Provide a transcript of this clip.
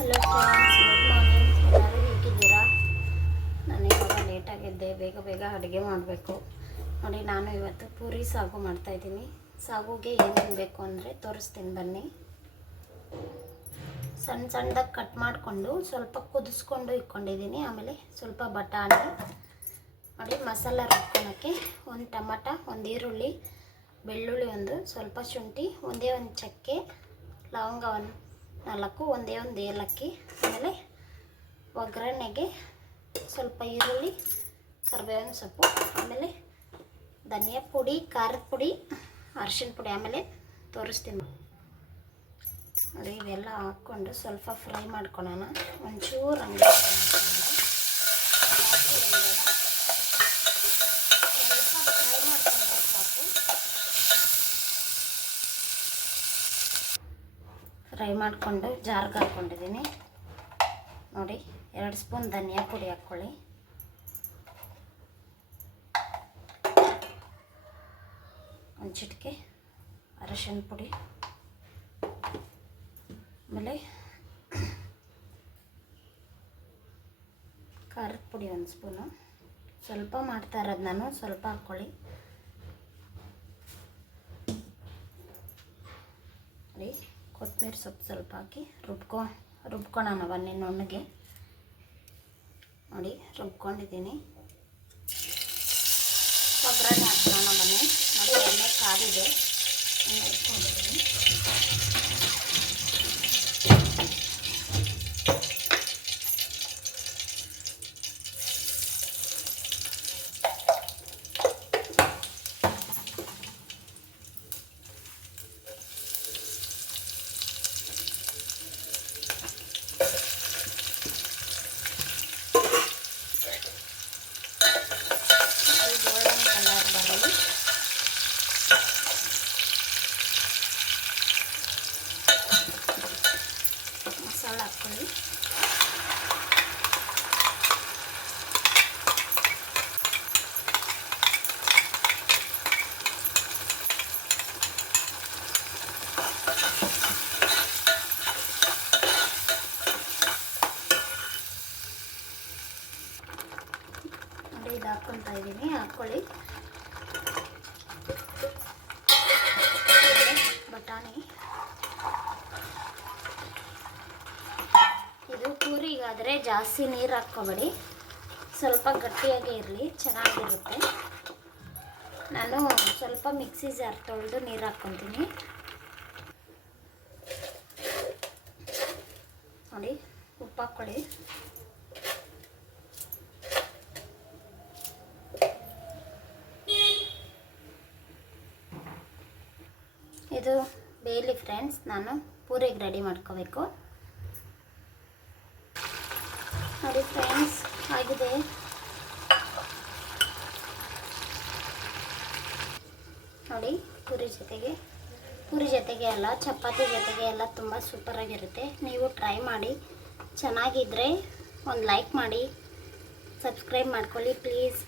Hello friends, good morning. ಎಲ್ಲರೂ ಹೇಗಿದ್ದೀರಾ? ನಾನು ಇವಾಗ ಲೇಟಾಗಿದ್ದೆ, ಬೇಗ ಅಡುಗೆ ಮಾಡಬೇಕು. ನೋಡಿ, ನಾನು ಇವತ್ತು ಪೂರಿ ಸಾಗು ಮಾಡ್ತಾಯಿದ್ದೀನಿ. ಸಾಗುಗೆ ಏನೇನು ಬೇಕು ಅಂದರೆ ತೋರಿಸ್ತೀನಿ ಬನ್ನಿ. ಸಣ್ಣದಾಗಿ ಕಟ್ ಮಾಡಿಕೊಂಡು ಸ್ವಲ್ಪ ಕುದಿಸ್ಕೊಂಡು ಇಟ್ಕೊಂಡಿದ್ದೀನಿ. ಆಮೇಲೆ ಸ್ವಲ್ಪ ಬಟಾಣಿ ನೋಡಿ, ಮಸಾಲ ರುಬ್ಕೊಳ್ಳೋಕ್ಕೆ ಒಂದು ಟೊಮಟ, ಒಂದು ಈರುಳ್ಳಿ, ಬೆಳ್ಳುಳ್ಳಿ, ಒಂದು ಸ್ವಲ್ಪ ಶುಂಠಿ, ಒಂದೇ ಒಂದು ಚಕ್ಕೆ, ಲವಂಗ ಒಂದು 4, ಒಂದೇ ಒಂದು ಏಲಕ್ಕಿ, ಆಮೇಲೆ ಒಗ್ಗರಣೆಗೆ ಸ್ವಲ್ಪ ಈರುಳ್ಳಿ, ಕರಿಬೇವಿನ ಸೊಪ್ಪು, ಆಮೇಲೆ ಧನಿಯಾ ಪುಡಿ, ಖಾರದ ಪುಡಿ, ಅರಿಶಿನ ಪುಡಿ. ಆಮೇಲೆ ತೋರಿಸ್ತೀನಿ ನೋಡಿ. ಇವೆಲ್ಲ ಹಾಕ್ಕೊಂಡು ಸ್ವಲ್ಪ ಫ್ರೈ ಮಾಡ್ಕೊಳ್ಳೋಣ. ಒಂಚೂರು ಹಂಗೆ ಸ್ವಲ್ಪ ಫ್ರೈ ಮಾಡ್ಕೊಂಡ್ರೆ ಸಾಕು. ಫ್ರೈ ಮಾಡಿಕೊಂಡು ಜಾರ್ಗೆ ಹಾಕ್ಕೊಂಡಿದ್ದೀನಿ ನೋಡಿ. 2 ಸ್ಪೂನ್ ಧನಿಯಾ ಪುಡಿ ಹಾಕ್ಕೊಳ್ಳಿ, ಒಂದು ಚಿಟಿಕೆ ಅರಿಶಿನ ಪುಡಿ, ಆಮೇಲೆ ಖಾರದ ಪುಡಿ 1 ಸ್ಪೂನು. ಸ್ವಲ್ಪ ಮಾಡ್ತಾ ಇರೋದು ನಾನು, ಸ್ವಲ್ಪ ಹಾಕ್ಕೊಳ್ಳಿ ನೋಡಿ. ಕೊತ್ತಂಬರಿ ಸೊಪ್ಪು ಸ್ವಲ್ಪ ಹಾಕಿ ರುಬ್ಕೊಳ್ಳೋಣ ಬನ್ನಿ. ನುಣ್ಣಗೆ ನೋಡಿ ರುಬ್ಕೊಂಡಿದ್ದೀನಿ. ಒಗ್ಗರಣೆ ಹಾಕೋಣ ಬನ್ನಿ. ನೋಡಿ, ಎಣ್ಣೆ ಕಾದಿದೆ, ಎಣ್ಣೆ ಇಟ್ಕೊಂಡಿದ್ದೀನಿ. ಮಸಾಲ ಹಾಕ್ಕೊಳ್ಳಿ. ನೋಡಿ, ಇದು ಹಾಕ್ಕೊಳ್ತಾ ಇದ್ದೀನಿ, ಹಾಕ್ಕೊಳ್ಳಿ. ಬಟಾಣಿ, ಇದು ಪೂರಿಗಾದರೆ ಜಾಸ್ತಿ ನೀರು ಹಾಕ್ಕೊಬೇಡಿ, ಸ್ವಲ್ಪ ಗಟ್ಟಿಯಾಗೇ ಇರಲಿ, ಚೆನ್ನಾಗಿರುತ್ತೆ. ನಾನು ಸ್ವಲ್ಪ ಮಿಕ್ಸಿ ಜಾರ್ ತೊಳೆದು ನೀರು ಹಾಕ್ಕೊತೀನಿ ನೋಡಿ. ಉಪ್ಪು ಹಾಕ್ಕೊಳ್ಳಿ. ಇದು ಬೇಯಲಿ ಫ್ರೆಂಡ್ಸ್, ನಾನು ಪೂರಿಗೆ ರೆಡಿ ಮಾಡ್ಕೋಬೇಕು ನೋಡಿ. ಫ್ರೆಂಡ್ಸ್, ಆಗಿದೆ ನೋಡಿ. ಪೂರಿ ಜೊತೆಗೆ ಅಲ್ಲ, ಚಪಾತಿ ಜೊತೆಗೆ ಎಲ್ಲ ತುಂಬ ಸೂಪರಾಗಿರುತ್ತೆ. ನೀವು ಟ್ರೈ ಮಾಡಿ. ಚೆನ್ನಾಗಿದ್ದರೆ ಒಂದು ಲೈಕ್ ಮಾಡಿ, ಸಬ್ಸ್ಕ್ರೈಬ್ ಮಾಡ್ಕೊಳ್ಳಿ ಪ್ಲೀಸ್.